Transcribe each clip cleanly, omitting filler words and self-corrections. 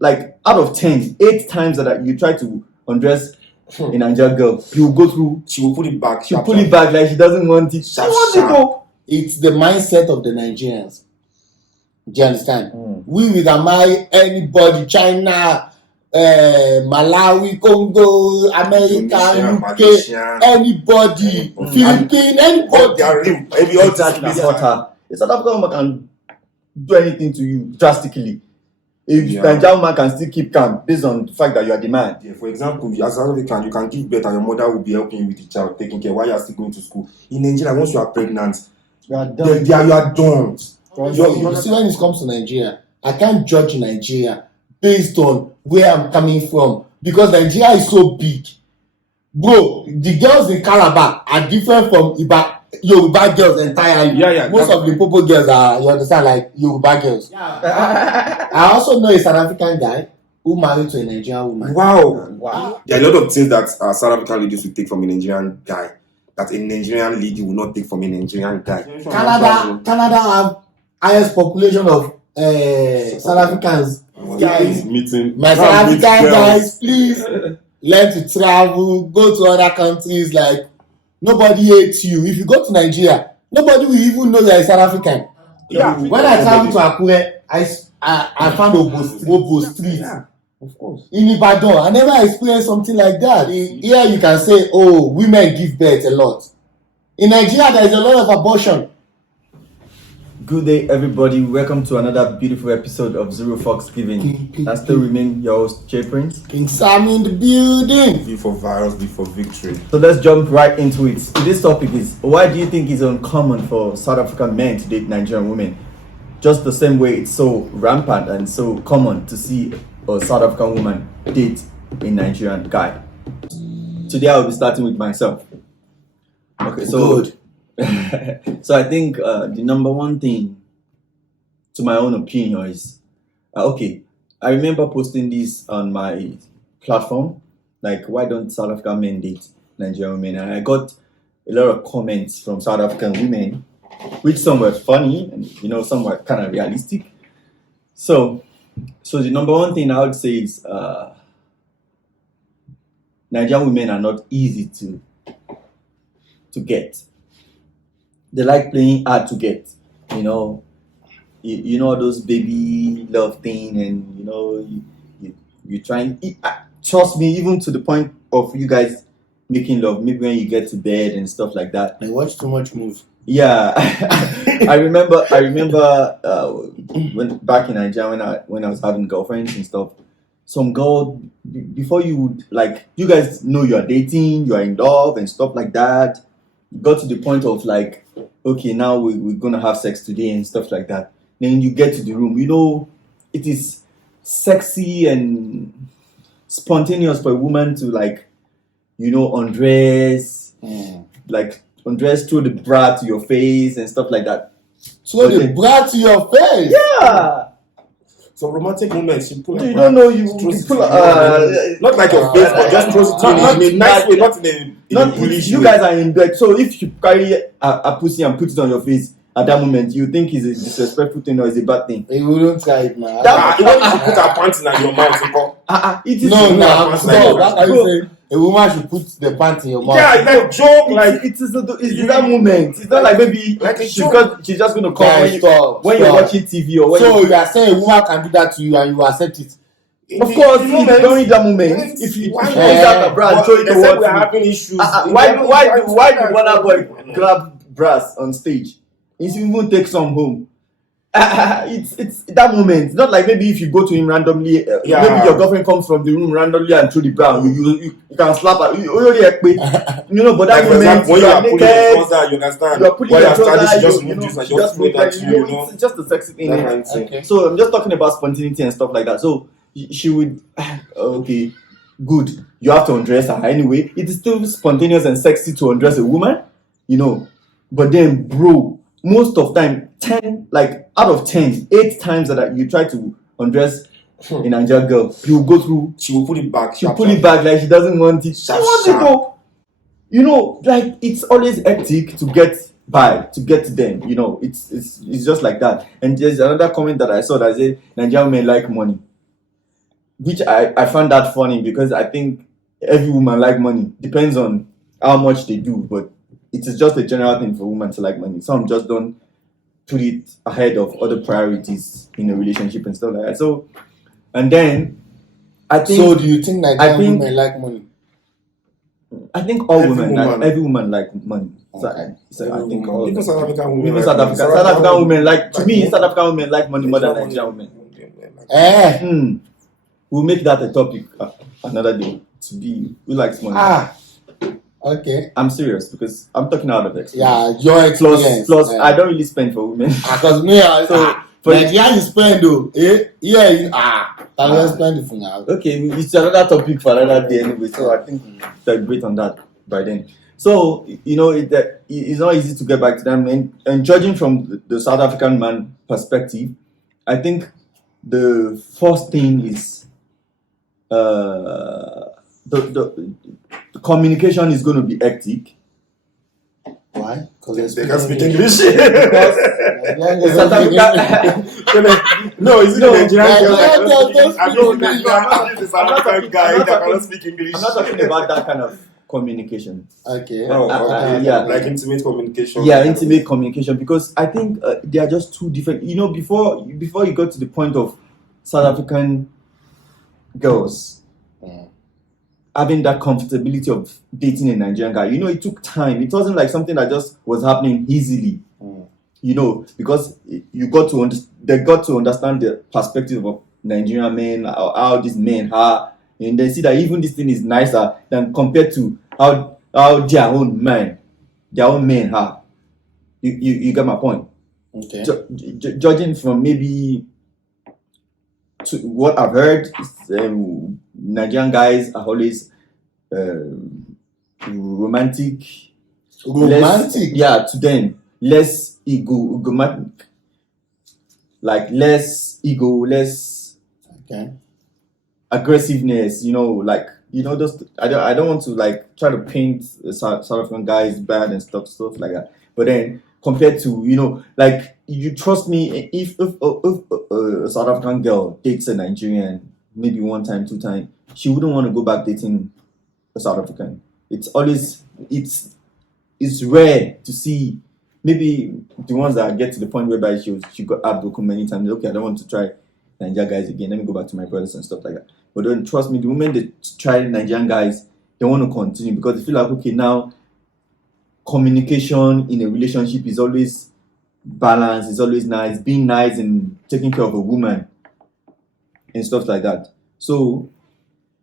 like out of 10, 8 times that you try to undress a Nigerian girl, you will go through. She will put it back. She'll pull it back like she doesn't want it. She wants it though. It's the mindset of the Nigerians. Do you understand? We will admire anybody, China, Malawi, Congo, America, UK, anybody, Philippines, anybody. A South African woman can do anything to you drastically. If Nigerian woman can still keep calm based on the fact that you are the man. Yeah, for example, as South African, you can give birth and your mother will be helping you with the child, taking care while you are still going to school. In Nigeria, once you are pregnant, you are done. You are done. You see, when it comes to Nigeria, I can't judge Nigeria based on where I'm coming from because Nigeria is so big. Bro, the girls in Calabar are different from Yoruba girls entirely. Most of the Popo girls are, you understand, like Yoruba girls. I also know a South African guy who married to a Nigerian woman. Wow. There are a lot of things that South African ladies will take from a Nigerian guy that a Nigerian lady will not take from a Nigerian guy. Canada have highest population of South Africans. Guys, my South African guys, please learn to travel, go to other countries. Like, nobody hates you. If you go to Nigeria, nobody will even know you're a South African. When I traveled to Akure, I found Obo Street. Of course. In Ibadan, I never experienced something like that. Here you can say, oh, women give birth a lot. In Nigeria, there is a lot of abortion. Good day, everybody. Welcome to another beautiful episode of Zero Fox Giving. I still remain your host, J Prince. King Sam in the building. V for virus, V for victory. So let's jump right into it. Today's topic is, why do you think it's uncommon for South African men to date Nigerian women? Just the same way it's so rampant and so common to see a South African woman date a Nigerian guy. Today I'll be starting with myself. Okay, so good. So I think the number one thing, to my own opinion, is okay. I remember posting this on my platform, like, why don't South African men date Nigerian women? And I got a lot of comments from South African women, which some were funny and some were kind of realistic. So the number one thing I would say is Nigerian women are not easy to get. They like playing hard to get, you know those baby love thing, and you try and trust me, even to the point of you guys making love, maybe when you get to bed and stuff like that. I watch too much movies. Yeah, I remember when back in Nigeria when I was having girlfriends and stuff. Some girl, before you guys know you are dating, you are in love and stuff like that. Got to the point of like, okay, now we're gonna have sex today and stuff like that. Then you get to the room, it is sexy and spontaneous for a woman to undress, undress, throw the bra to your face and stuff like that. Throw the bra to your face? Yeah. So romantic moments, you pull. You don't know you pull. Not like your face, but just throws it in a nice way, not in a bullish way. You guys are in bed, so if you carry a pussy and put it on your face at that moment, you think it's a disrespectful thing or it's a bad thing. You wouldn't try it, man. Even if you put her pants in your mouth, it is no. A woman should put the pants in your mouth. Yeah, it's like joke. It is that moment. It's not like maybe she's just gonna come when you're watching TV or when. So you are saying a woman can do that to you and you accept it? Of course, it's during that moment. If you pull out a bra and throw it towards we're having issues. Why do one boy grab brass on stage? He even take some home. It's that moment. It's not like maybe if you go to him randomly, maybe your girlfriend comes from the room randomly and through the bra, you can slap her. You already but that moment when you are naked, you understand? You are putting your trouser. It's just a sexy thing. Okay. So I'm just talking about spontaneity and stuff like that. So she would okay, good. You have to undress her anyway. It is still spontaneous and sexy to undress a woman, But then, bro, most of time, 10, out of 10, 8 times that you try to undress a Nigerian girl, you will go through. She will put it back. She'll pull it back like she doesn't want it. She wants it though. It's always hectic to get to them. It's just like that. And there's another comment that I saw that said Nigerian men like money. which I found that funny because I think every woman like money. Depends on how much they do, but it is just a general thing for women to like money. Some just don't put it ahead of other priorities in a relationship and stuff like that. So, and then I think. So do you think Nigerian women like money? I think all Every women, woman. every woman like money. Okay. So I think all Even South African women. even like South money. African, South African women like to like me, money. South African women like money more than Nigerian women. Eh? We'll make that a topic another day. To be who likes money. Okay. I'm serious because I'm talking out of experience. Yeah, your experience. Plus, I don't really spend for women. Because me, for Nigeria you spend though. I don't spend it for now. Okay, it's another topic for another day anyway. So I think we'll wait on that by then. So it's not easy to get back to them. And judging from the South African man perspective, I think the first thing is the communication is going to be hectic. Why? Because They can speak English. South Africa. No, is it No, Nigerian girls Nigerian that girls cannot don't speak speak English? I think the South African guy that cannot speak English. I'm not talking about that kind of communication. Okay. Yeah. Like intimate communication. Yeah, intimate communication, because I think they are just two different. Before you got to the point of South African girls having that comfortability of dating a Nigerian guy, it took time. It wasn't like something that just was happening easily. Because they got to understand the perspective of Nigerian men, how these men are, and they see that even this thing is nicer than compared to how their own men are. You get my point. Okay. Judging from maybe what I've heard, Nigerian guys are always romantic. Romantic? To them, less egomatic. Like less ego, less aggressiveness. Just I don't want to like try to paint South African guys bad and stuff like that. But then compared to like, you trust me, if a South African girl dates a Nigerian maybe one time, two times, she wouldn't want to go back dating a South African. It's rare to see. Maybe the ones that get to the point whereby she got heartbroken many times. Okay, I don't want to try Nigerian guys again. Let me go back to my brothers and stuff like that. But then trust me, the moment they try Nigerian guys, they want to continue because they feel like, okay, now communication in a relationship is always balanced. It's always nice, being nice and taking care of a woman and stuff like that. So,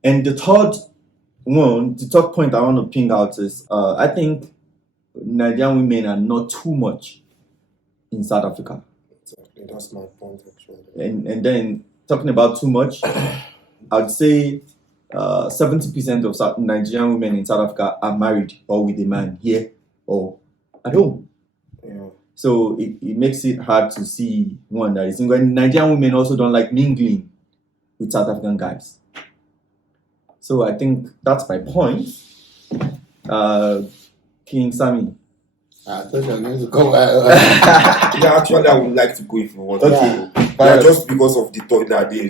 and the third point I want to ping out is I think Nigerian women are not too much in South Africa. Exactly, that's my point actually. And then talking about too much, I'd say 70% of Nigerian women in South Africa are married or with a man here or at home. Yeah. So it makes it hard to see one that is single. And Nigerian women also don't like mingling with South African guys. So I think that's my point. King Sammy. I thought you were going to go. Yeah, actually, I would like to go if you want. Okay. Yeah, just because of the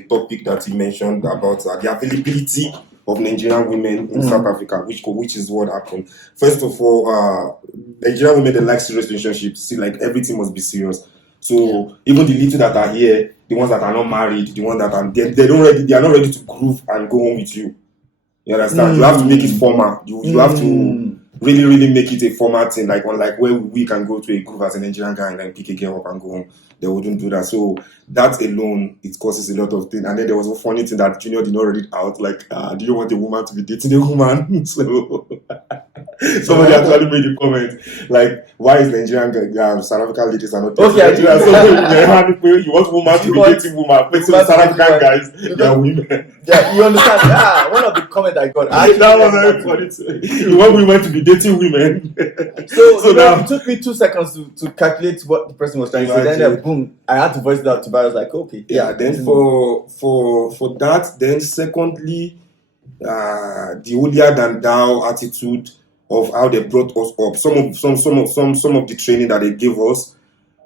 topic that you mentioned about the availability of Nigerian women in South Africa, which is what happened. First of all, Nigerian women, they like serious relationships. See, like everything must be serious. So even the little that are here, the ones that are not married, the ones that are they are not ready to groove and go home with you. You understand? You have to make it formal. You have to really, really make it a formal thing, like unlike where we can go to a groove as a Nigerian guy and then pick a girl up and go home. They wouldn't do that. So that alone, it causes a lot of things. And then there was a funny thing that Junior did not read it out, like, do you want a woman to be dating a woman? So somebody actually made a comment, like, why is Nigerian South African ladies are not dating Nigerian? So you want woman to be dating woman, but South African guys, they are women. Yeah, you understand? Yeah, one of the comments I got. That was very funny. You want women to be dating women. So now it took me 2 seconds to calculate what the person was trying to say. Then boom, I had to voice it out to. I was like, okay. Yeah. Then for that, then secondly, the holier than thou attitude of how they brought us up. Some of the training that they gave us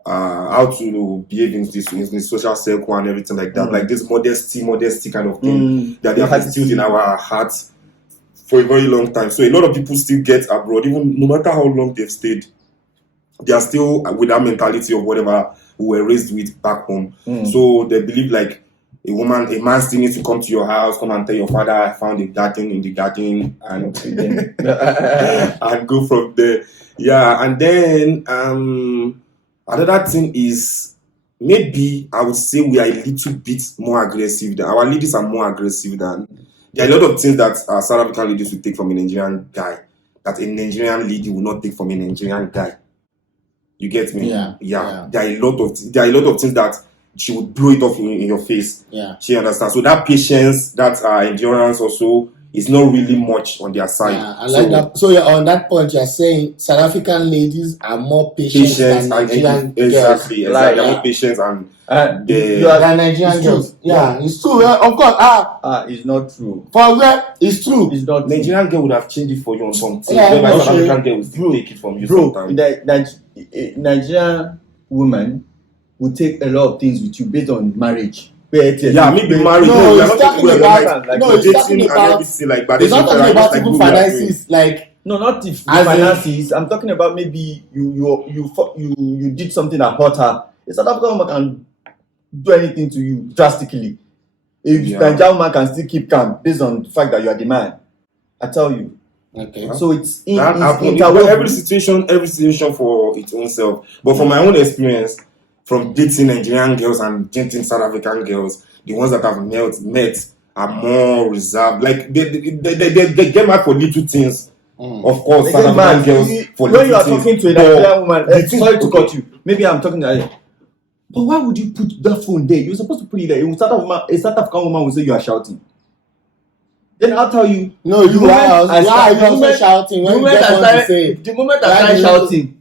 how to behave in the social circle and everything like that. Like this modesty kind of thing that they have instilled in our hearts for a very long time. So a lot of people still get abroad, even no matter how long they've stayed, they are still with that mentality of whatever we were raised with back home. So they believe like a man still needs to come to your house, come and tell your father, I found a garden in the garden, and and go from there. Yeah, and then another thing is maybe I would say we are a little bit more aggressive than our ladies are more aggressive than. There are a lot of things that South African ladies will take from a Nigerian guy that a Nigerian lady will not take from a Nigerian guy. You get me? Yeah. There are a lot of things that she would blow it off in your face. Yeah. She understands. So that patience, that endurance also is not really much on their side. Yeah, I like that. So on that point, you're saying South African ladies are more patient than Nigerian girls. Exactly. They're more patient and than Nigerian girls. Yeah, it's true. Of course. It's not true. For where it's true. It's not true. Nigerian girl would have changed it for you on something. Yeah, South African girl will still take it from you sometimes. Nigerian woman will take a lot of things with you based on marriage. Yeah, maybe marriage. No, we are he's not talking people about. like No, he's talking about. but He's not talking about even finances. Like no, not if finances. I'm talking about maybe you did something that hurt her. A South African woman can do anything to you drastically. A Nigerian woman can still keep calm based on the fact that you are the man. I tell you. Okay. So it's every situation for its own self. But from my own experience, from dating Nigerian girls and dating South African girls, the ones that I've met are more reserved. Like they get mad for little things. Of course, South African girls for little things. When you are talking to a Nigerian woman, sorry to cut you. Maybe I'm talking to her. But why would you put that phone there? You're supposed to put it there. A South African woman will say you are shouting. Then I'll tell you. No, you are also shouting when you get what to say. The moment I start shouting,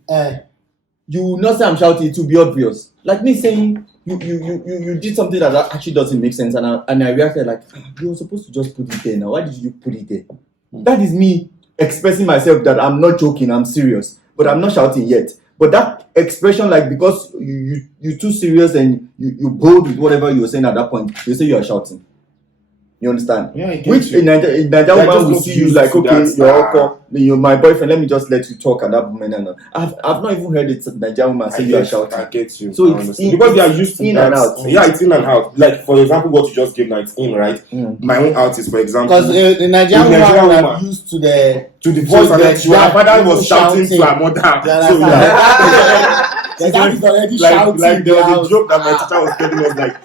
you will not say I'm shouting. It will be obvious. Like me saying you did something that actually doesn't make sense, and I reacted like you were supposed to just put it there. Now why did you put it there? That is me expressing myself that I'm not joking. I'm serious, but I'm not shouting yet. But that expression, like because you're too serious and you bold with whatever you were saying at that point, you say you are shouting. You understand? Yeah, I get Which you. in Nigerian woman will see you like, okay, you're my boyfriend, let me just let you talk at that moment. And I've not even heard it Nigerian woman say you are shouting. I get you. So it's because they are used to in that. and out. Yeah, it's in and out. Like for example, what you just gave now, it's in, right? My own out is, for example, because the Nigerian woman are used to the voice that that her father was shouting to her mother. So that is already like shouting. there was a joke that my teacher was telling us, like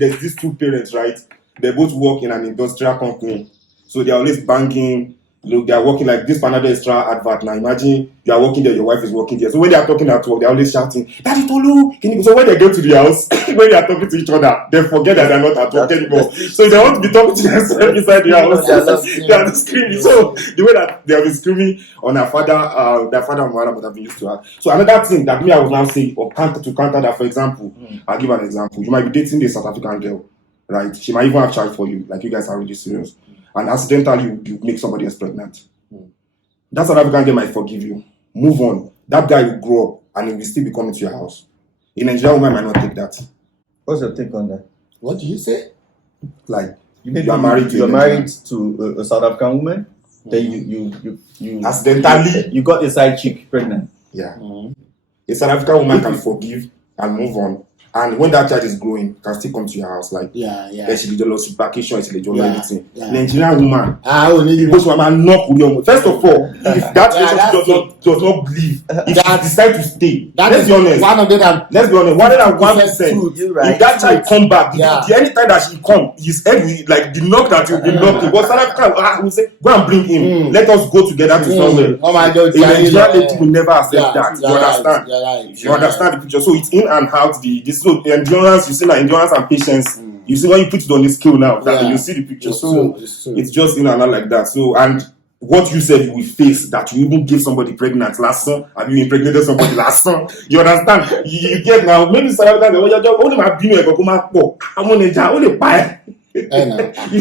there's these two parents, right? They both work in an industrial company, so they're always banging. Look, they are working like this Panadol Extra advert. Now imagine you are working there, your wife is working there. So when they are talking at work, they're always shouting, "Daddy Tolu!" So when they go to the house, when they are talking to each other, they forget that they're not at work anymore. So they want to be talking to themselves inside the house. They are screaming. So the way that they have been screaming on their father, and mother would have been used to her. So another thing that me I would now say, or counter that, for example, I'll give an example. You might be dating a South African girl. Right, she might even have child for you, like you guys are really serious, and accidentally you make somebody else pregnant. That South African girl might forgive you, move on. That guy will grow up and he will still be coming to your house. A Nigerian woman might not take that. What's your take on that? What do you say? Like you are married to a South African woman, then you accidentally you got a side chick pregnant. Yeah, a South African woman can forgive and move on. And when that child is growing, can still come to your house. Like, there should be the reciprocation, everything. Nigerian woman, first of all, if that relationship does not believe, if she decide to stay, let's be honest. 101%. If that child come back, the anytime that she come, his head will like the knock that you'll be knocking. But South Africa will say, go and bring him. Let us go together to somewhere. Oh my God, a Nigerian lady will never accept that. You understand? You understand the picture. So it's in and out. So the endurance, you see, like endurance and patience. You see when you put it on the scale now, you see the picture. It's just in and out like that. So and what you said you will face that you even give somebody pregnant last son, and you impregnated somebody last son. You understand? You get now. Maybe sometimes only my being only buy. You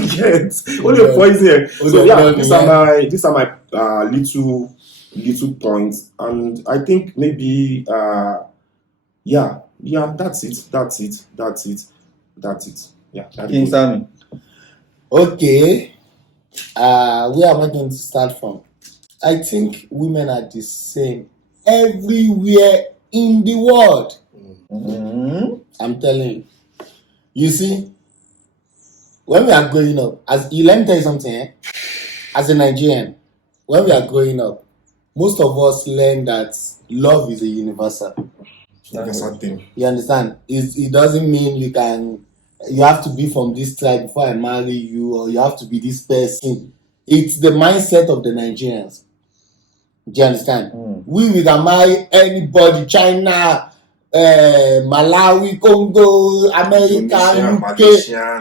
get only poison. So yeah, these are my little points, and I think maybe Yeah, that's it. Yeah, that's King it. Sammy. Okay. Where am I going to start from? I think women are the same everywhere in the world. Mm-hmm. I'm telling you. You see, when we are growing up, let me tell you something. As a Nigerian, when we are growing up, most of us learn that love is a universal. Universal thing. You understand? It doesn't mean you have to be from this tribe before I marry you, or you have to be this person. It's the mindset of the Nigerians. Do you understand? We can marry anybody, China, Malawi, Congo, America, Indonesia, UK,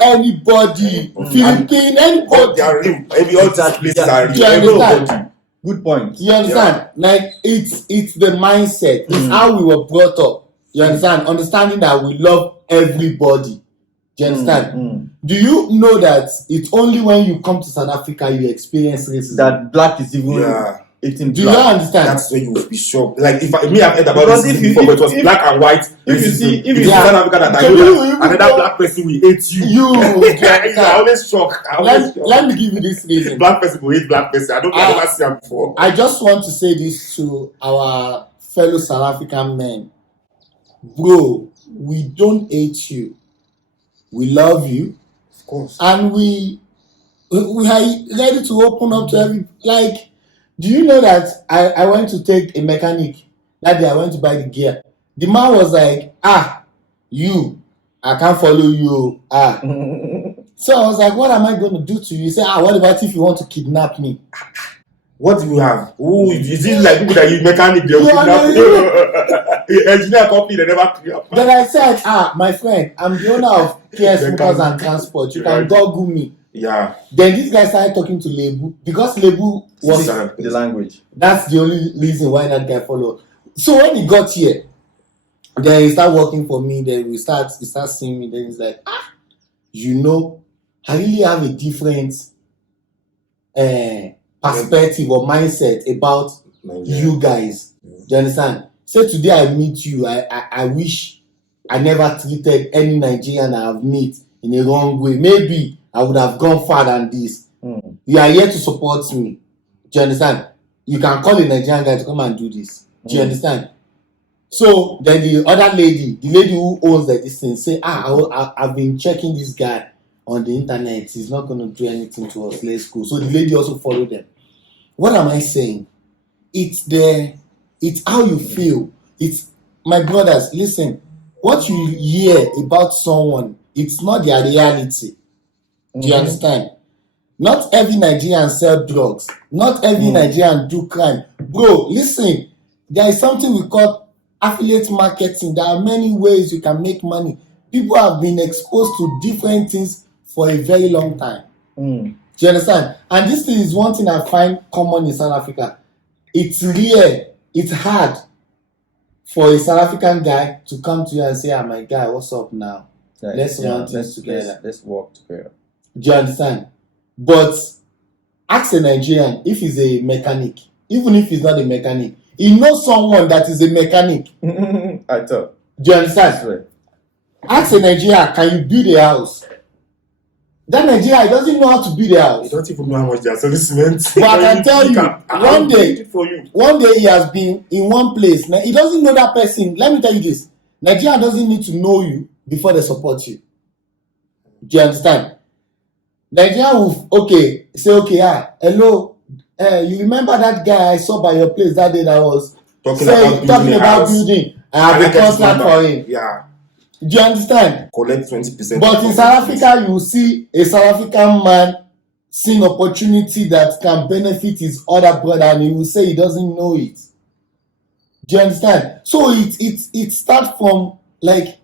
anybody, Philippines, anybody. They are real. Maybe all these places are Do you real. understand? Good point. You understand? Like it's the mindset. It's how we were brought up. You understand? Understanding that we love everybody. Do you understand? Do you know that it's only when you come to South Africa you experience racism? That black is even eating Do black. you understand? That's where you will be shocked. Like I've heard about Because this if you- before, but it was if- black and white. if you see- if you in see- South Africa that I know that another black person will hate you. I always shock. Let me give you this reason. Black person will hate black person. I never see that before. I just want to say this to our fellow South African men. Bro, we don't hate you. We love you. Of course. And we are ready to open up to every, like, do you know that I went to take a mechanic that day? I went to buy the gear. The man was like, I can't follow you. So I was like, what am I going to do to you? He said, what about if you want to kidnap me? What do you have? Oh, is it like people that use mechanic? They will kidnap you. Engineer company, they never clear. Then I said, my friend, I'm the owner of KS Motors and Transport. You can Google me. Yeah. Then this guy started talking to Lebu because Lebu was the language. That's the only reason why that guy followed. So when he got here, then he started working for me. Then he start seeing me. Then he's like, I really have a different perspective or mindset about you guys. Do you understand? So today I meet you. I wish I never treated any Nigerian I have met in a wrong way. Maybe I would have gone far than this. You are here to support me. Do you understand? You can call a Nigerian guy to come and do this. Do you understand? So then the other lady, the lady who owns this thing, say, I've been checking this guy on the internet. He's not going to do anything to us. Let's go. So the lady also followed them. What am I saying? It's how you feel. It's, my brothers, listen, what you hear about someone, it's not their reality. Do you understand? Not every Nigerian sell drugs. Not every Nigerian do crime. Bro, listen, there is something we call affiliate marketing. There are many ways you can make money. People have been exposed to different things for a very long time. Do you understand? And this thing is one thing I find common in South Africa. It's rare, it's hard for a South African guy to come to you and say, my guy, what's up now? Let's run things together. Let's work together. Do you understand? But ask a Nigerian if he's a mechanic, even if he's not a mechanic, he knows someone that is a mechanic. I thought. Do you understand? Right. Ask a Nigerian, can you build a house? That Nigerian doesn't know how to build a house. You don't even know how much they are selling cement. But I can tell you, one day he has been in one place. Now, he doesn't know that person. Let me tell you this. Nigeria doesn't need to know you before they support you. Do you understand? Nigeria will, hello, you remember that guy I saw by your place that day that was talking about building? I have a contract for him. Yeah. Do you understand? Collect 20%. But in South Africa, you will see a South African man seeing opportunity that can benefit his other brother, and he will say he doesn't know it. Do you understand? So it starts from, like,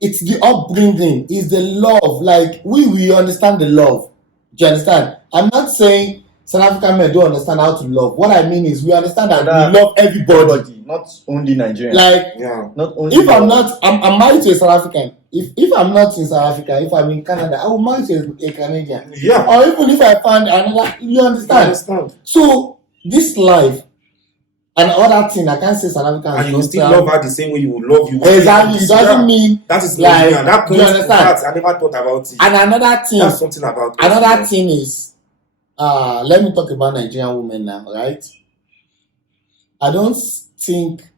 it's the upbringing, it's the love. Like, we understand the love. Do you understand? I'm not saying South African men don't understand how to love. What I mean is we understand that we love everybody. Not only Nigerians. Like, not only. If I'm married to a South African. If I'm not in South Africa, if I'm in Canada, I will marry to a Canadian. Yeah. Or even if I find another, you understand? I understand. So this life, And other thing, I can't say South African. And you will still love her the same way you would love you. Exactly. It doesn't mean that is like, Nigerian. That you point, understand? I never thought about it. And another thing, That's something about it. another thing is, let me talk about Nigerian women now, right? I don't think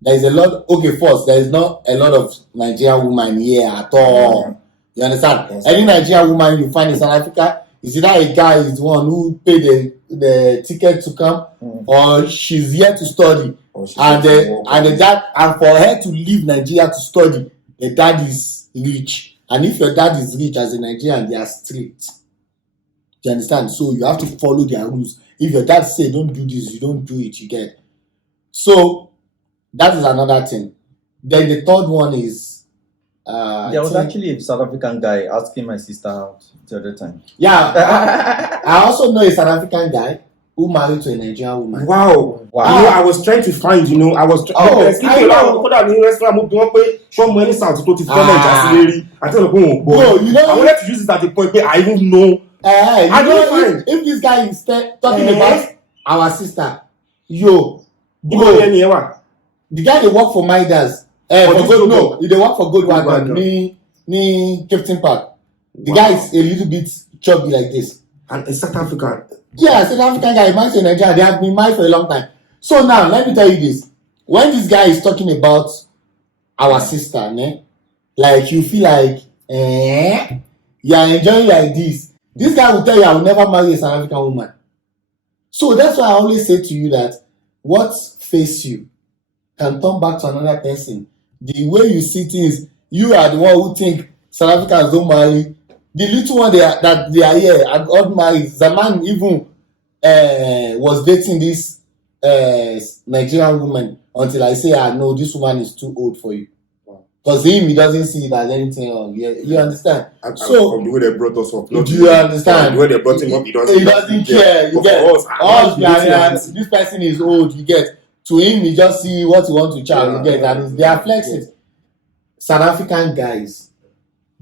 there is a lot. Okay, first, there is not a lot of Nigerian women here at all. You understand? Yes. Any Nigerian woman you find in South Africa, is either a guy is the one who paid the ticket to come, or she's here to study, and the dad, and for her to leave Nigeria to study, the dad is rich, and if your dad is rich as a Nigerian, they are strict. You understand? So you have to follow their rules. If your dad say don't do this, you don't do it. You get. So that is another thing. Then the third one is there was actually a South African guy asking my sister out the other time. Yeah, I also know a South African guy who married to a Nigerian woman. Wow. You know, I was trying to find, I know. I want to use it at the point where I don't know. I know if this guy is talking about our sister, bro, the guy they work for Midas. They work for Goldwagon, me Captain Park. The guy is a little bit chubby like this. And a South African. Yeah, South African guy, married to Nigeria. They have been married for a long time. So now, let me tell you this. When this guy is talking about our sister, like you feel like, you are enjoying like this. This guy will tell you, I will never marry a South African woman. So that's why I always say to you that what face you can turn back to another person. The way you see things, you are the one who think South Africans don't marry. The little one they are here and got married. The man even was dating this Nigerian woman until I say, no, this woman is too old for you. Because he doesn't see it as anything wrong. You understand? So from the way they brought us up, do you understand? The way they brought him up, he doesn't care. You get this person is old. You get. To him, he just see what he want to charge. You get, and they are flexing. South African guys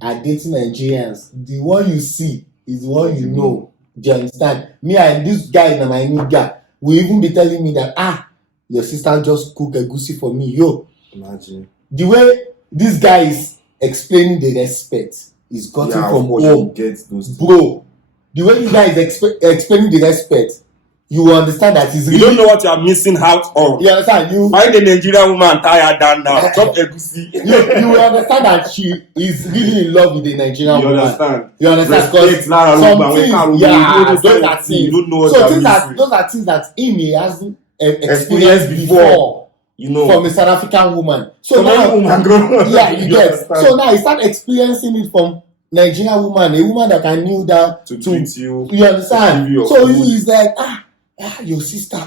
are dating Nigerians. The one you see is the one you know. Do you understand? Me and this guy in my nigga will even be telling me that your sister just cook a goosey for me. Imagine the way this guy is explaining the respect is gotten from home, bro. The way this guy is explaining the respect. You will understand that he's really. You don't know what you are missing out on. You understand? You find a Nigerian woman tired down now. Chop egusi. You will understand that she is really in love with the Nigerian woman. You understand? Because some things, those are things. You don't know what those are things that he hasn't experienced before. From a South African woman. So now, you get. So now he start experiencing it from Nigerian woman, a woman that can kneel down to treat you. You understand? So he is like your sister,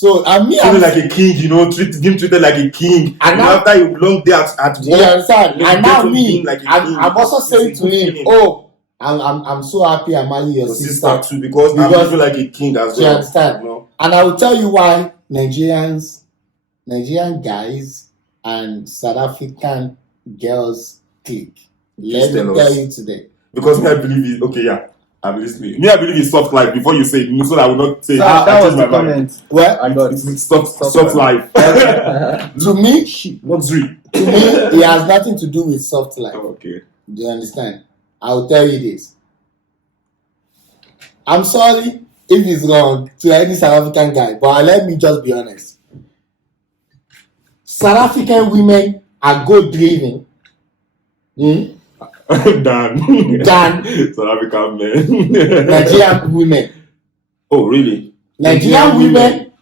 So me, feeling like a king, being treated like a king. And now, after you belong there at work, you understand? And now me, like I'm also saying to him, I'm so happy I married your sister too, because I feel like a king as well. You understand? And I will tell you why Nigerian guys and South African girls click. Let me tell you today. Because I believe I'm listening. I believe it's soft life before you say it, so I will not say that was the comment. Well, I got it's soft life. To me, it has nothing to do with soft life. Okay. Do you understand? I will tell you this. I'm sorry if it's wrong to any South African guy, but let me just be honest. South African women are goal-driven. Dan South African men. Nigerian women. Oh, really? Nigerian women.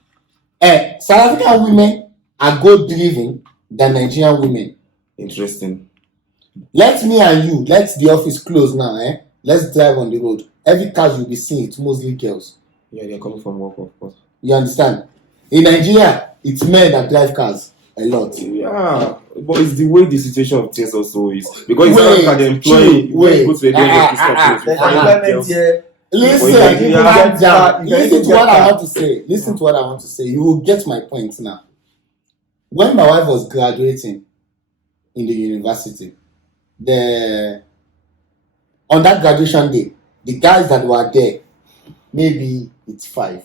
South African women are goal-driven than Nigerian women. Interesting. Let me and you, let the office close now. Let's drive on the road. Every car you'll be seeing, it's mostly girls. Yeah, they're coming from work, of course. You understand? In Nigeria, it's men that drive cars a lot. Yeah, but it's the way the situation of things also is. Because it's not the employee. Listen to what I want to say. Listen to what I want to say. You will get my point now. When my wife was graduating in the university, on that graduation day, the guys that were there, maybe it's 5.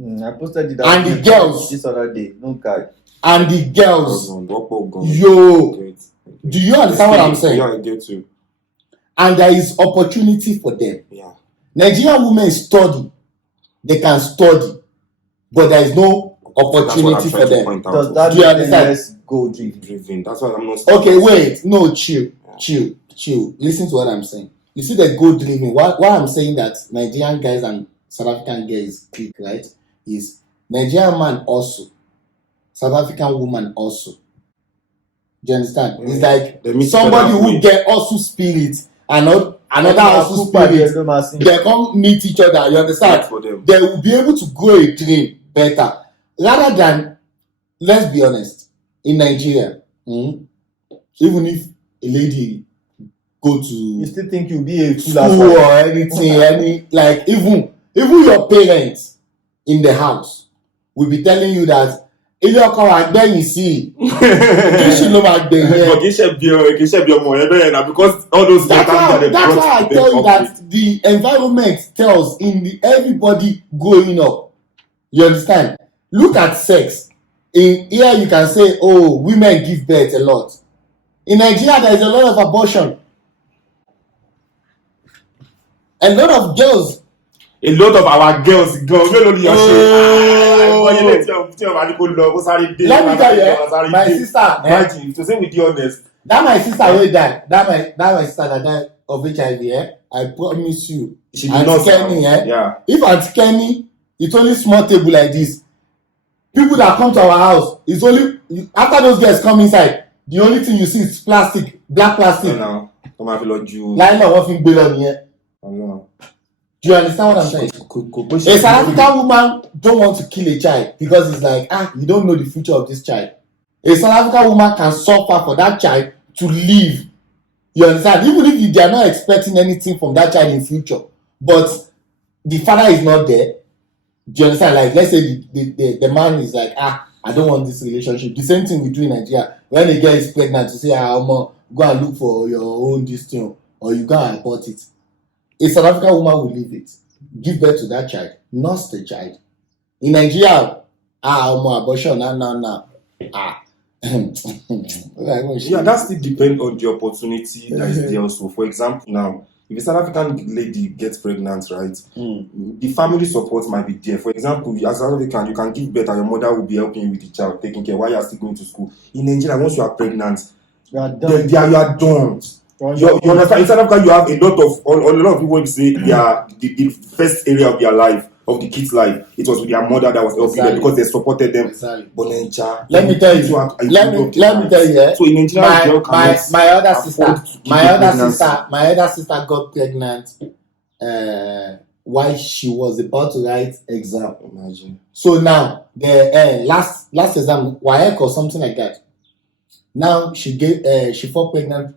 I posted it And the girls. this other day. No guy. And the girls, Yo, yo, do you understand what I'm saying? Yeah, I get you. And there is opportunity for them. Yeah. Nigerian women study, they can study, but there is no opportunity for them. Does that Do you make them understand? less goal driven? That's why I'm not. Okay, wait, no, chill. Listen to what I'm saying. You see the goal driven. Why I'm saying that Nigerian guys and South African guys click, right? Is Nigerian man also, South African woman also. Do you understand? It's like somebody who get also spirit and not another also spirit. They come meet each other. You understand? They will be able to grow a dream better. Rather than, let's be honest, in Nigeria, even if a lady go to you still think you'll be a school or anything, even your parents in the house will be telling you that ilé ọkọ wa gbẹ̀yìn sí kí ló máa gbẹ̀yìn. But kì í ṣe bí ọmọ ẹ bẹ́ẹ̀ na because all those. That's why I tell you that the environment tells everybody growing up. You understand? Look at sex. In here you can say, oh, women give birth a lot. In Nigeria there is a lot of abortion. A lot of girls. A lot of our girls mélòó ni yàn ṣe ilé tí ọmọ àdìpọ̀ lọ kó sáré dé. Let me tell you, my sister. Imagine, to say with you honest. That my sister wey die. That my sister that died of HIV. I promise you. She did not. Kenny, Yeah. If Auntie Kenny, it's only small table like this. People that come to our house, it's only after those guys come inside. The only thing you see is plastic, black plastic. No. Come have a lot you. Line of one thing below here. No. Do you understand what I'm saying? A South African woman don't want to kill a child because it's like, you don't know the future of this child. A South African woman can suffer for that child to live. You understand? Even if they are not expecting anything from that child in future, but the father is not there. Do you understand? Like, let's say the man is like, I don't want this relationship. The same thing we do in Nigeria. When a girl is pregnant, you say, go and look for your own this thing, or you go and abort it. A South African woman will leave it, give birth to that child, nurse the child. In Nigeria, abortion, Yeah, that still depends on the opportunity that is there also. For example, now, if a South African lady gets pregnant, right, the family support might be there. For example, as South African, you can give birth and your mother will be helping you with the child, taking care while you are still going to school. In Nigeria, once you are pregnant, you are done. You understand? In South Africa, you have a lot of people say the first area of their life, of the kids' life, it was with their mother that was helping them because they supported them. Exactly. But Nigeria, let me tell you. So in Nigeria, my other sister got pregnant while she was about to write exam. Imagine. So now the last exam, WAEC or something like that. Now she fell pregnant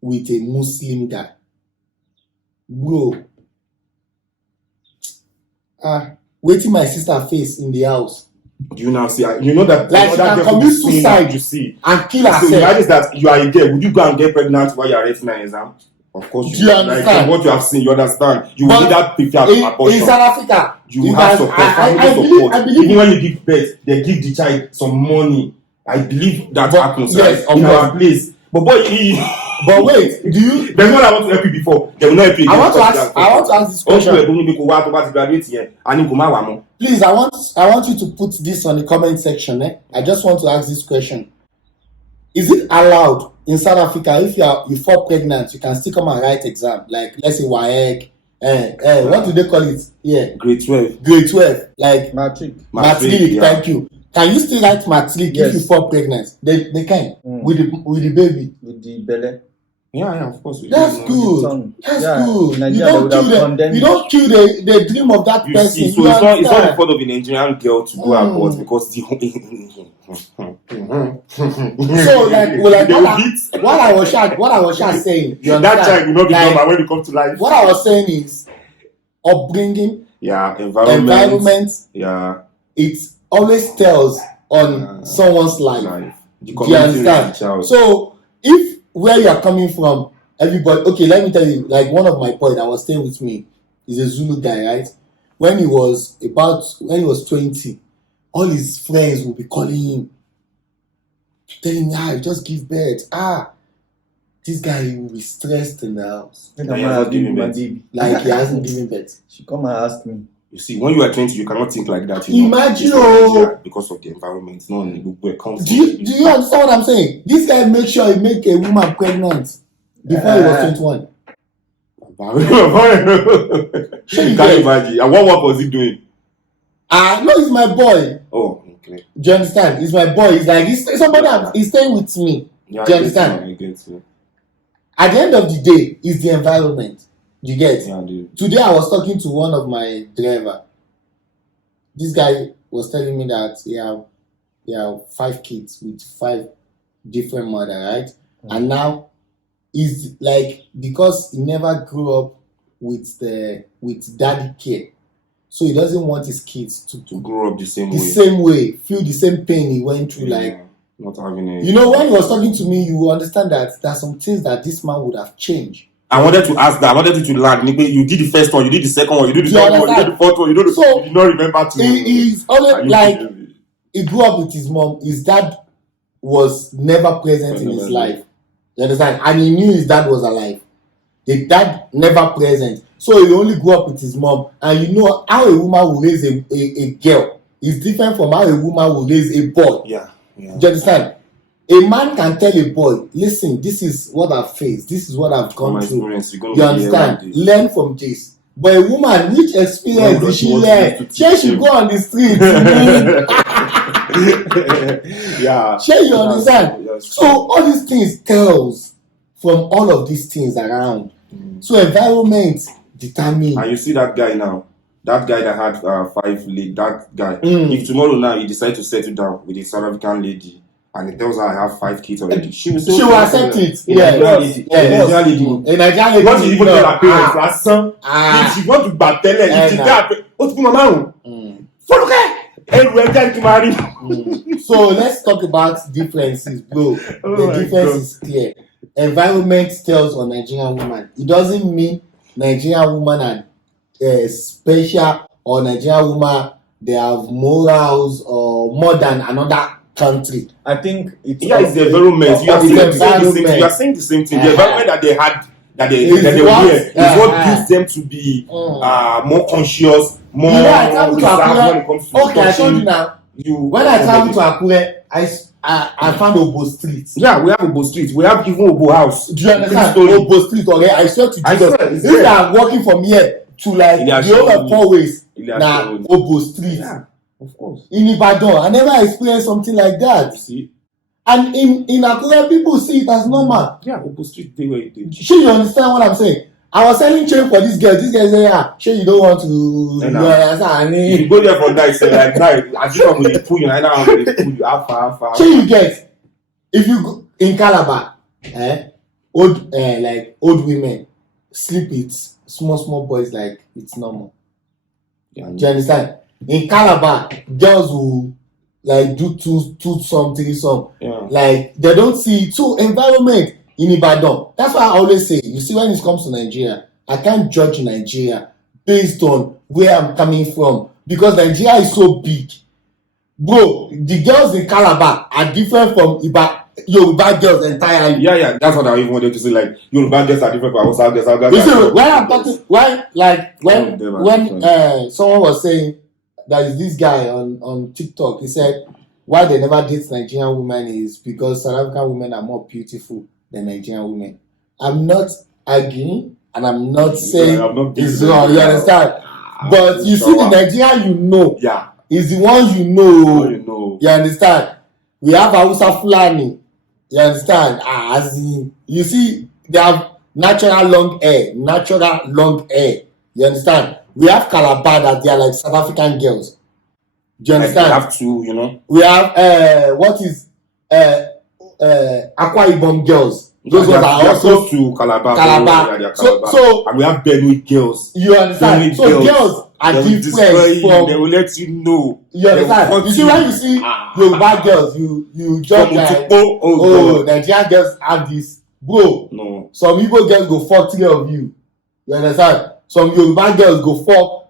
with a Muslim guy. Bro. Waiting my sister face in the house. Do you now see? You know that like she can commit suicide, you see, and kill herself. So imagine that you are a girl. Would you go and get pregnant while you are writing an exam? Of course, you understand. Like, from what you have seen, you understand. You will need that prepared abortion. In South Africa, you have support, I believe even when you give birth, they give the child some money. I believe that happens, yes, right? In our place. But boy, but wait, do you? There's one I want to help you before. They will not help you. I want to ask this question. Please, I want you to put this on the comment section. I just want to ask this question. Is it allowed in South Africa if you fall pregnant, you can still come and write exam? Like, let's say WAEC. What do they call it? Yeah. Grade 12. Grade 12. Like matric. Yeah. Thank you. Can you still write matric if you fall pregnant? They can. With the baby. With the belly. Yeah, of course. That's good. That's good. Nigeria, you don't kill the dream of that person. See, so it's not the fault of a Nigerian girl to go abroad because the so like what I was just saying. That child will not be normal when it comes to life. What I was saying is upbringing. Yeah, environment. Yeah. It always tells on someone's life. Do you understand? So if where you are coming from, everybody. Okay, let me tell you. Like one of my boys that was staying with me is a Zulu guy, right? when he was 20, all his friends will be calling him, telling him, you just give birth. This guy will be stressed in the house. I think I might have given my baby. Like he hasn't given birth. She come and ask me. You see, when you are 20, you cannot think like that. Imagine, because of the environment. No, where it comes do you understand what I'm saying? This guy make sure he make a woman pregnant before he was 21. You can't imagine. And what was he doing? No, he's my boy. Oh, okay. Do you understand? He's my boy. He's like he's staying with me. Yeah, do you understand? I get you. At the end of the day, it's the environment. You get? Yeah, dude. Today I was talking to one of my driver. This guy was telling me that he have 5 kids with 5 different mothers, right? And now he's like, because he never grew up with daddy care, so he doesn't want his kids to grow up the same way, feel the same pain he went through. Like, not having a... You know, when he was talking to me, you understand that there are some things that this man would have changed. I wanted to ask that. I wanted you to learn. You did the first one, you did the second one, you did the third one, you did the fourth one. You did not remember to. He's always like, he grew up with his mom. His dad was never present in his life. You understand? And he knew his dad was alive. The dad never present. So he only grew up with his mom. And you know how a woman will raise a girl is different from how a woman will raise a boy. Yeah. Do you understand? A man can tell a boy, listen, this is what I've faced, this is what I've gone through. You understand? Learn from this. But a woman, which experience did she learn? She should go on the street. Yeah. You understand? So all these things tells from all of these things around. So environment determine. And you see that guy now. That guy that had 5 legs, that guy. If tomorrow now he decide to settle down with a South African lady and he tells her I have 5 kids already, she will accept it. A Nigerian lady. What she even tell her parents last son? If she want to battle it, if she tell her, what's my mama? So let's talk about differences, bro. The difference is clear. Environment tells on Nigerian woman. It doesn't mean Nigerian woman are special or Nigerian woman they have morals or more than another country. I think it's the environment. You are saying the same thing. The environment that they had, that they were here, is what gives them to be more conscious, more. I travel to Akure. Okay, I told you now. When I travel to Akure, I found Obo Street. Yeah, we have Obo Street. We have even Obo House. Do you understand? Obo Street, okay? I swear to Jesus. If I'm walking from here to like the other 4 ways, now Obo Street. Yeah, of course. In Ibadan, I never experienced something like that. See? And in Akure, people see it as normal. Yeah, Obo Street, they were. Sure, you understand what I'm saying? I was selling chain for this girl. This girl say, sure you don't want to. You understand? You go there for night, say like night. As you come with the food, you know, I don't pull you alpha. Sure you get. If you go in Calabar, old women sleep with small boys like it's normal. Yeah, do you understand? In Calabar, girls will like do two something. Like they don't see. So environment in Ibadan. That's why I always say, you see, when it comes to Nigeria, I can't judge Nigeria based on where I'm coming from because Nigeria is so big. Bro, the girls in Calabar are different from Yoruba girls entirely. Yeah, that's what I even wanted to say. Like Yoruba girls are different from Hausa girls. You see, when I'm talking, when someone was saying that is this guy on TikTok, he said why they never date Nigerian women is because South African women are more beautiful than Nigerian women. I'm not arguing and I'm not saying it's wrong. You understand? But you see, the Nigerian is the one you know. You understand? We have Hausa Fulani. You understand? As in, you see, they have natural long hair. You understand? We have Calabar that they are like South African girls. Do you understand? We have two, you know. We have what is Akwa Ibom girls. Those ones are also to Calabar. So and we have Benue girls. You understand? So girls are different from. They will let you know. You understand? You see, when you see Yoruba girls, you judge like, Nigerian girls have this. Bro, no. Some Igbo girls go fuck 3 of you. You understand? Some Yoruba girls go fuck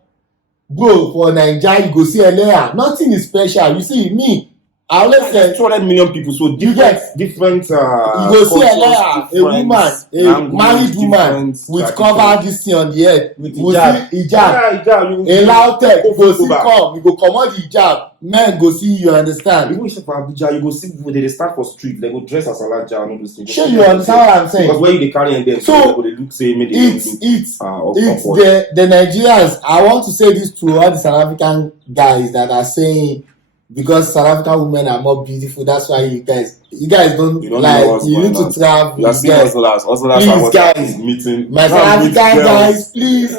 bro, for Naija you go see eleha, nothing is special. You see me, I always say 200 million people, so you get different you go see cultures, eleha, a different woman, a language, married woman different with traditions. cover this thing on the head With go hijab. see hijab, Yeah, a loud tech go go full see back. come, you go comot the hijab, men go see you, understand? Even if for Abuja, you go see people, they start for street, they go dress as alaja and all those things. Sure, you understand what I'm saying? Because when they carry them, So, they look say, maybe It's they look it's awkward. the Nigerians. I want to say this to all the South African guys that are saying because South African women are more beautiful, that's why you guys don't You don't know like, what's you going need to on. travel. You are You seeing get, hustlers please, are what guys, meeting. my Go South and meet African girls. guys, please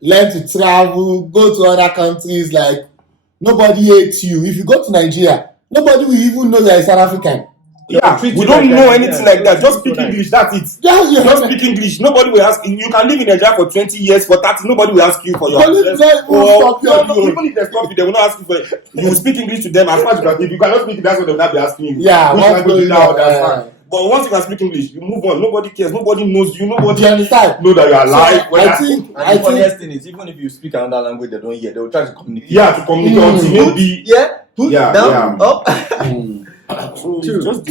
learn to travel, go to other countries. Like, nobody hates you. If you go to Nigeria, nobody will even know you're a South African. Yeah, treat we you don't like know that, anything yeah. like that. Just speak So nice. English, that's it. Yeah, Just speak English. Nobody will ask you. You can live in Nigeria for 20 years, for 30. Nobody will ask you for your Police address. don't even stop you on the road. Even if they stop you, they will not ask you for it. You will speak English to them as much as you can. If you cannot speak, that's what they will not be asking you. Yeah, which what's language you going now on? understand. But once you can speak English, you move on. Nobody cares. Nobody knows you. Do Nobody you understand? know that you are alive. So, I think And the funniest thing is, even if you speak another language they don't hear, they will try to communicate. Yeah, to communicate until maybe. Yeah, put Yeah, down, yeah. up. So True. just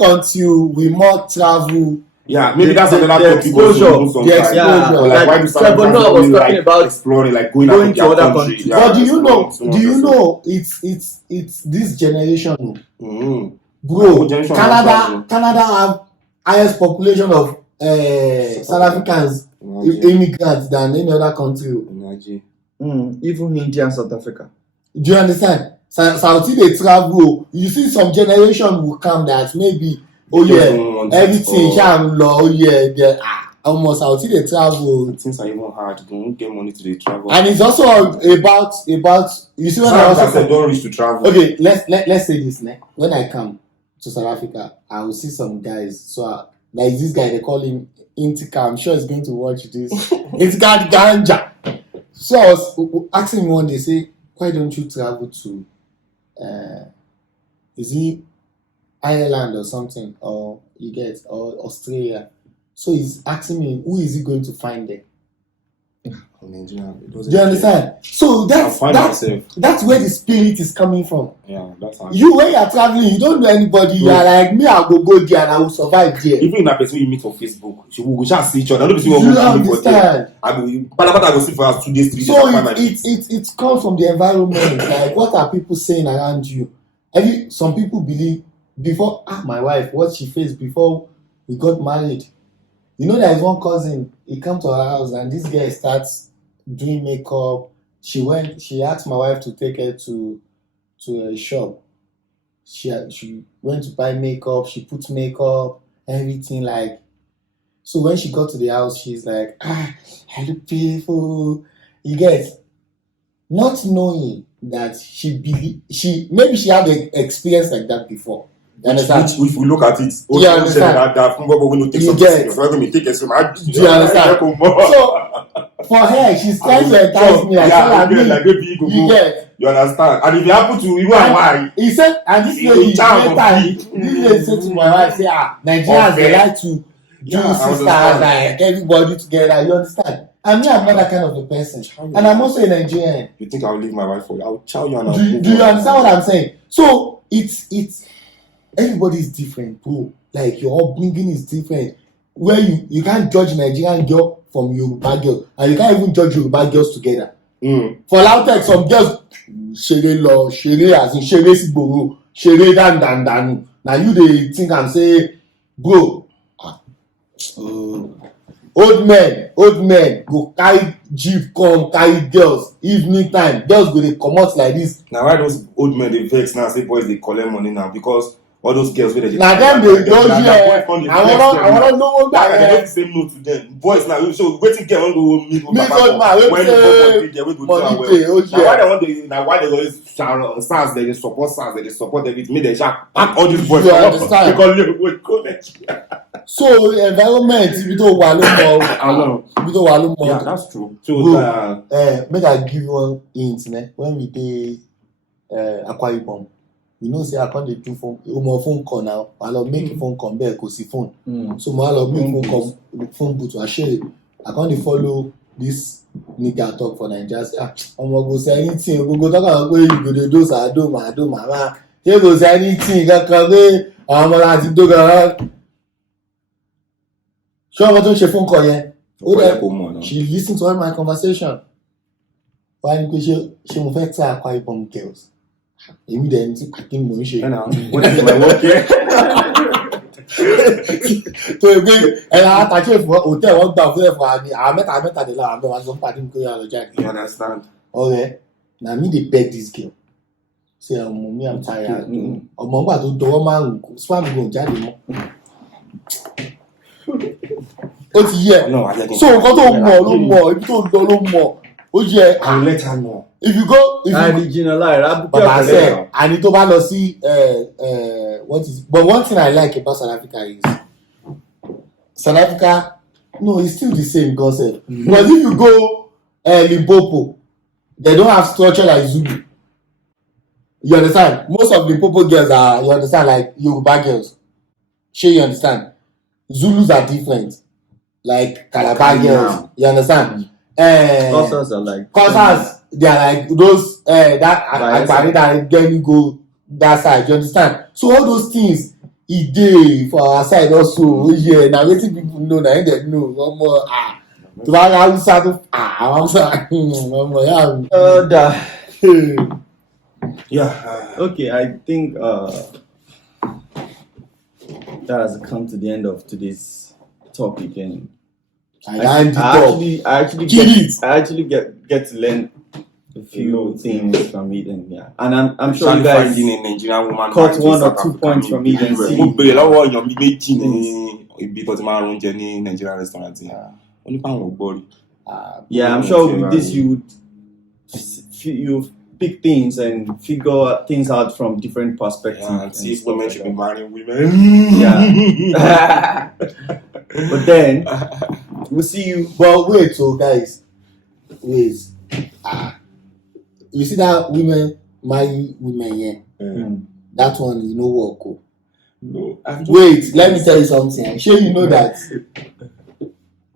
until we more travel, yeah, maybe that's the another topic exposure, also the sometimes. exposure. Or like why do South Trevor Noah Africans was only talking like about exploring, like going going out to of other their country? countries. Yeah, but do you know? exploring, Do you so know? It's this generation, Mm-hmm. bro. What generation was that, Canada have highest population of South Africans immigrants than any other country. Imagine. Even India and South Africa. Do you understand? South they travel. You see, some generation will come that maybe, everything sham law. Almost South they travel. Things are even hard. You don't get money to the travel. And it's also about you see when I South also Africa don't reach to travel. okay, let's say this now. When I come to South Africa, I will see some guys. So like this guy, they call him Intika. I'm sure he's going to watch this. Intika Ganja. So I was asking him one day, say, why don't you travel to is it Ireland or something, or you get, or Australia? So he's asking me, who is he going to find there? Nigeria, Do you understand? So that's where the spirit is coming from. Yeah, that's how. You, when you are traveling, you don't know anybody. You are like me. I go there and I will survive there. Even in that person you meet for Facebook, we will just see each other. I don't You understand? I go see for us 2 days, 3 days. So it comes from the environment. Like, what are people saying around you? Some people believe before my wife, what she faced before we got married. You know, there is one cousin. He come to our house and this guy starts doing makeup. She asked my wife to take her to a shop. She went to buy makeup. She put makeup, everything like. So when she got to the house, she's like, I look beautiful. You get, not knowing that maybe she had an experience like that before. You understand? Which if we look at it, Do you understand? You get. Do you understand? So for her, she's trying to entice me like, you get. You understand? And if you happen to you and why, He said, and this lady said to my wife, say, Nigerians they like to do sisters, like everybody together. You understand? And me, I'm not that kind of a person, and I'm also a Nigerian. You think I'll leave my wife for you? I'll chow you and I'll Do you understand what I'm saying? So it's everybody is different, bro. Like, your upbringing is different. Where you can't judge Nigerian girl from Yoruba girl, and you can't even judge Yoruba girls together. For Lautech, some girls shere as in shere sigboro, shere dan. Now you they think and say, bro, old men go carry jeep come carry girls evening time. Girls go dey comot like this. Now why those old men they vex now say boys they collect money now because all those girls wey dey. Na dem dey don't hear. I wanna know what that they don't say no to them. Boys now so wetin girl wan go meet old man when the there we go do am well. Now why they always SARS they support SARS they support everything make them pack all these boys. You understand? Because live go Nigeria. So environment ibi tó wà ló mọ. Yeah, that's true. So make I give you one hint, when we dey Akwa Ibom, you know say I can't do phone call now. I love make phone come back kò sí phone. So I love make phone booth. I can't follow this nigga talk for Naija say omo go say anything go talk about pé you go dey do sàdó màmá ṣé go say anything kankan pé àwọn ọmọ láti dó gan-an ṣé ọmọ tó ń ṣe fún kọ yẹn ó dẹ she lis ten to all my conversation wá ní pé ṣé mo fẹ́ tẹ́ Akwa Ibom girls èmi dẹ̀ ní tí kí ni mò ń ṣe. tó o gbé ẹ̀rọ àtàkì fún hòtẹ́ẹ̀lì wọ́n gbà fún ẹ̀fọ́ àmì àwọn mẹ́ta dé lára àbẹ̀wò àti pàdé mi kó yà lọ jáde. You understand? ọ̀rẹ́ na me dey beg this girl say ọmọ mi am tired ọmọ nígbà tó dọwọ́ márùn kó swam go jáde mọ́. ó ti yẹ so nǹkan tó mọ̀ ló mọ̀ ibi tó lọ ló mọ̀ ó yẹ. I will let her know. if you go baba sẹ àní tó bá lọ sí what is but one thing I like about South Africa is South Africa no it's still the same concept but if you go Limpopo they don't have structure like Zulu you understand most of Limpopo girls are you understand like Yoruba girls shey you understand Zulus are different like Calabar girls you understand Xhosas are like Xhosas they are like those that agbari that get go that side you understand so all those things e dey for our side also yeah na wetin people know na dem know omo to bá ra Hausa tó Hausa omo yeah okay I think that has come to the end of today's topic and I actually get to learn a few things from it and I'm sure you guys finding a Nigerian woman caught 1 or 2 points from it and see. mo bèrè lọ́wọ́ èèyàn bíi méjì ní ibi tó ti máa ń oúnjẹ ní Nigerian restaurant yẹn ó ní báwọn ò gbọ́ rí. Yeah, I'm sure with this you pick things and figure things out from different perspectives. And see if women should be marrying women. Yeah. But then we'll see you. But wait, so guys, wait. You see that women marry women here? That one you know work. No. Wait, let me tell you something. I'm sure you know that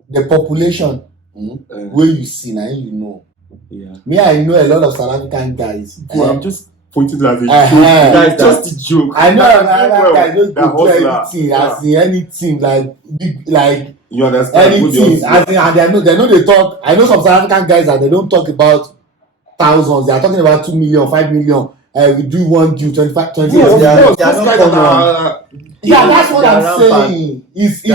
the population where you see now, you know. Yeah. Me, I know a lot of South African guys. Well, I'm just pointing as a joke. Guys, just a joke. I know South African guys don't do anything, as in anything like you understand anything. As in, and they know they talk. I know some South African guys that they don't talk about thousands. They are talking about 2 million, 5 million. We do one deal, 25, 20 years. Yeah, that's what I'm saying. It's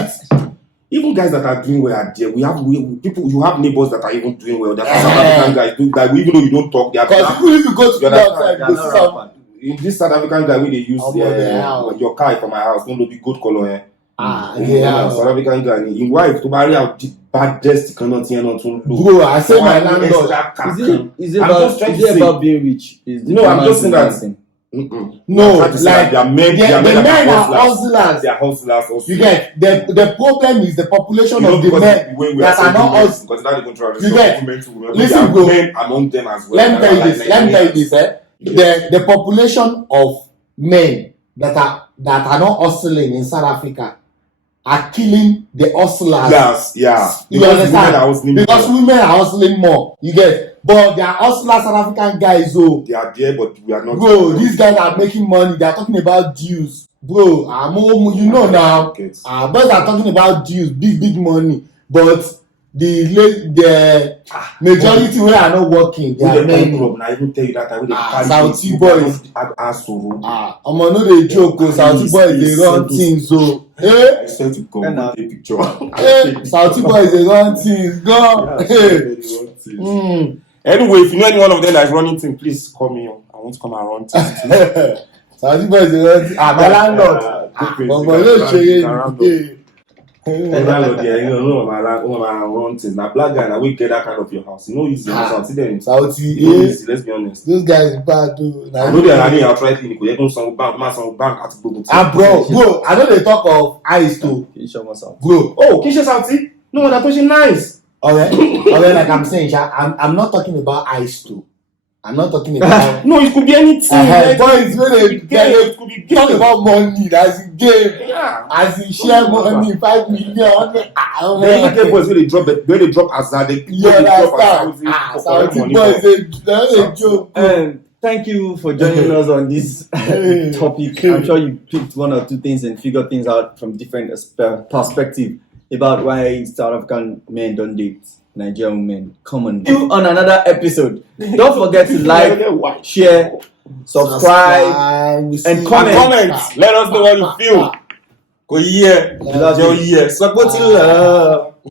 even guys that are doing well are there. People. You have neighbors that are even doing well. That are South African guys do that. Even though you don't talk, they are. Because if you go to the outside, you see some. In this South African guy, when they use your car for my house, don't be good color. South African guy, in wife to marry out the baddest cannot hear not too low. Bro, I say my landlord. Is it about being rich? No, I'm just saying that. No, like the men are hustlers. They are hustlers also. You get the problem is the population of the men that are not hustlers. Because now they control. You get listen, bro. Men among them as well. Let me tell you this. The population of men that are not hustling in South Africa are killing the hustlers. Yes, you understand? Because women are hustling more. You get. But they are hustlers, South African guys, though. They are there, but we are not. Bro, these guys are making money. They are talking about deals. Bro, you know now. Boys are talking about deals, big money. But the majority where are not working. They are men. I even tell you that I will. Saudi boys. No dey joke. Saudi boys they run things, so. I swear to God, take a picture. Saudi boys they run things. Go. Anyway, if you know any one of them that is running things, please call me. I want to come and run things. Saudi boys they run things. My landlord. Landlord, you know my run things. Now black guy, now we get that kind of your house. You know easy. Saudi, let's be honest. Those guys bad too. I know they are running our try clinic. They don't some bank at the bro, I know they talk of ice too. Bro, Kisha Saudi. No, that person nice. Alright, like I'm saying, I'm not talking about ice too. I'm not talking about. No, it could be anything. Boys, when they It could be talk about money, as in game, Yeah. as in share money, 5 million. Then you get boys where they drop Azar, they You understand? Some boys, they joke. Thank you for joining us on this topic. I'm sure you picked one or two things and figured things out from different perspective about why South African men don't date Nigerian women. Come on, you on another episode. Don't forget to like, share, subscribe, and comment. Let us know what you feel. Go yeah, support love.